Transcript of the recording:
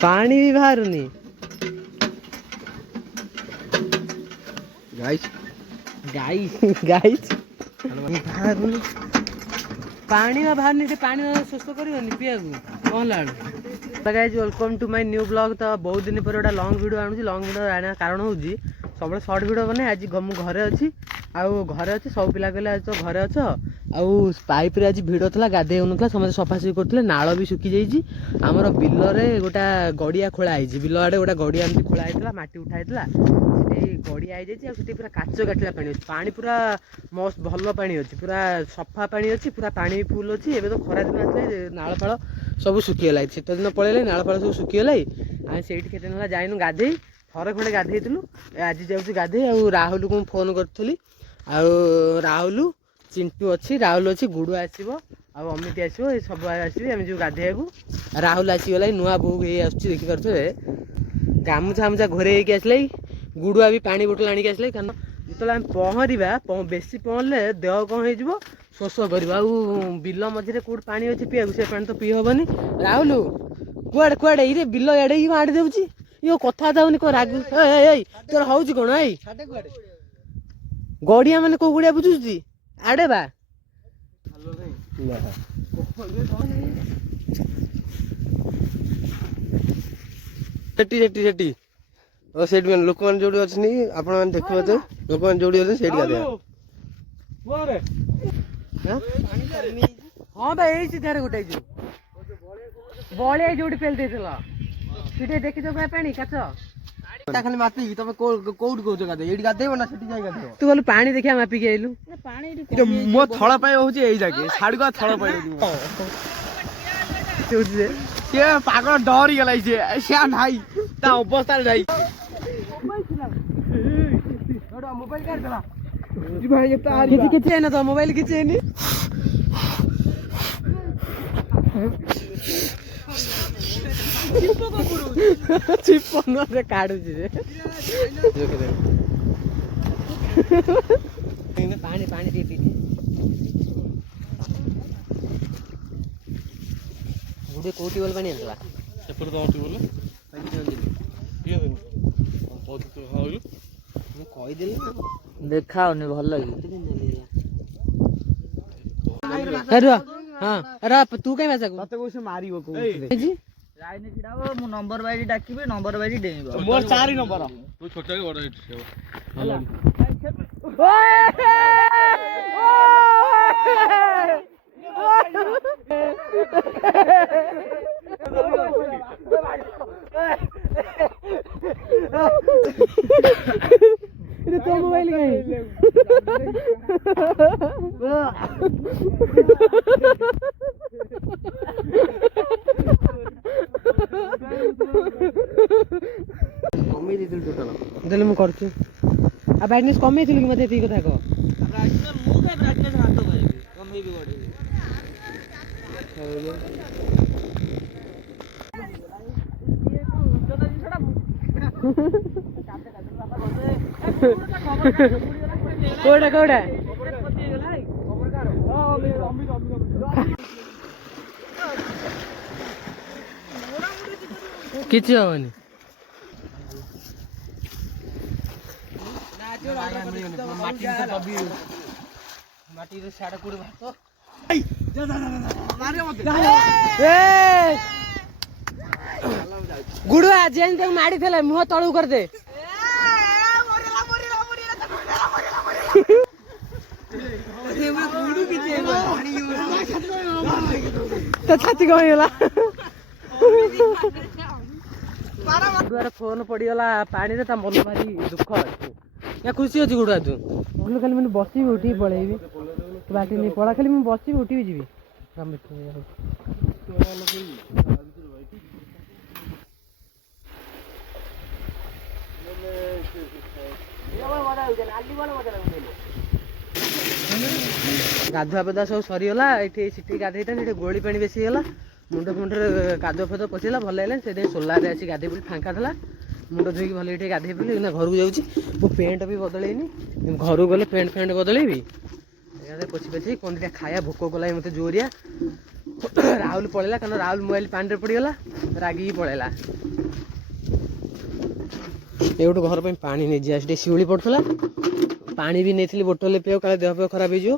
पानी भी बाहरुनी guys guys बाहरुनी पानी बाहर पानी सुस्थ करनी पीवा कौन लाड़ guys welcome to my new blog. तो बहुत दिन पर गोटे लॉन्ग वीडियो आणुची। लॉन्ग वीडियो आने कारण हूँ सब सर्ट वीडियो बने आज घरे अच्छी घरे अच्छी सब पिला कहले आज तो घरे अच्छ पाइप रे आज भिड़ था गाधे होना समस्त सफासफी करते नाल भी सुखी जाइए। आमर बिलरे गोटा गड़िया खोला बिल आड़े गोटा गड़िया एमती खोला होता मटी उठाईला गड़िया आई जाइए पूरा काच काटिला पानी अच्छी पानी पूरा मस्त भल पानी अच्छी पूरा सफा पानी अच्छी पूरा पानी भी फुल अच्छी। एवं तो खरा दिन आसले नाल फाड़ सब सुखीगला शीत दिन पड़े नाल फाड़ सब सुखीगला आम से केते जाइनु गाधे थरे खंडे गाधेलु आज जाऊँ गाधे राहुल को फोन करी राहुल चिंटू अच्छी राहुल अच्छी गुड़ू आसो अमित आसो ये सब आसवे आम जो गाधे राहुल आसीगला नुआ बोग ये आखिपे गामुछा आमुछा घोरे आसले गुड़ुआ भी पानी बोतल आनिक आसले कारण जो आम पहरवा बेसी पहरले देह कौन हो शोष कर बिल मझे कौट पानी अच्छे पीवा से पानी तो पी हेनी। राहुल कुआड़े कुआड़े ये बिल एड़े आड़े देची यो कथा होनी कौ राग तोर हूँ कौन आई गड़िया मैंने कौ गड़िया बुझुची आड़े बा सेठी और सेठ में लोक मैंने जोड़ी अच्छी आपण मैंने देखिए तो लोक मैंने जोड़ी अच्छे सेठ गाधे हाँ भाई सीधार गोटे बड़े जो पेल सीटे देखी तो पानी काच खाली मापी तुम कौट कौच गाधे ये गाधेब ना सेठी जाए गाधेब तू बोल पानी देखिया मापिक आइलु मो थल पाए होची एई जाके साड़ी को थल पाए से पागल डर गला से नाई ता अवस्था नाई मोबाइल काट देला जी भाई ये किछि है ना तो मोबाइल किछि है नी चिपन रे काढुची रे पानी पानी दे पीती गुडे को ट्यूबवेल पानी आनला सेपर तो ट्यूबवेल किए दिन बहुत तो हाउल मैं कहि देली देखाओनी भल लगी हेरो हां रा तू के मैसा को तते कोसे मारिबो को जी राइने छिडाबो मु नंबर वाइज डाकिबे नंबर वाइज डेइबो मोर 4 नंबर तू छोटा के बड़ा हिट हला ये तो मोबाइल गई कमी दिल टोटल देले मु करछु आ ब्राइटनेस कमी थिलु कि मते एती कथा को ब्राइटनेस मु के ब्राइटनेस हाथ करबी कमी भी गडी कोड़ा कोड़ा किछि होनी माटी रे साडा कुड़ भात ए जा जा मारे मते ए गुडुआ जेन तक माडी थले मुह तळू कर दे तो छाती गला गुडुआर फोन पड़गला पानी रे मन भारी दुख अच्छे या खुशी अच्छी गुडुआ तू बोल खाली मैंने बस उठी पलैबी बाटी नहीं पड़ा खाली मैं बस उठी जी गाधुआ पाधुआ सब सरीगला ये सीटी गाधे गोली पानी बेसी गला मुंड फुंडे कादुआ फादुआ पशिगला भल है से सोलार आसी गाधे पड़ी फांका था मुंड धोईक भल ये गाधे पड़ी घर को जाऊँगी मो पेंट भी बदलैनी घर को गले पेंट फेंट बदलैबी ଗାଧେ ପୋଛି ପୋଛି କ'ଣ ଦିଟା ଖାଇବା ଭୋକ କଲା ମୋତେ ଜୋରିଆ। ରାହୁଲ ପଳେଇଲା କାରଣ ରାହୁଲ ମୋବାଇଲ ପାଣିରେ ପଡ଼ିଗଲା ରାଗିକି ପଳେଇଲା। ଏଇଠୁ ଘର ପାଇଁ ପାଣି ନେଇଛି ଆସି ଟିକେ ଶିଉଳି ପଡ଼ୁଥିଲା ପାଣି ବି ନେଇଥିଲି ବୋଟଲରେ ପିଇବାକୁ କାଳେ ଦେହ ଫେହ ଖରାପ ହେଇଯିବ।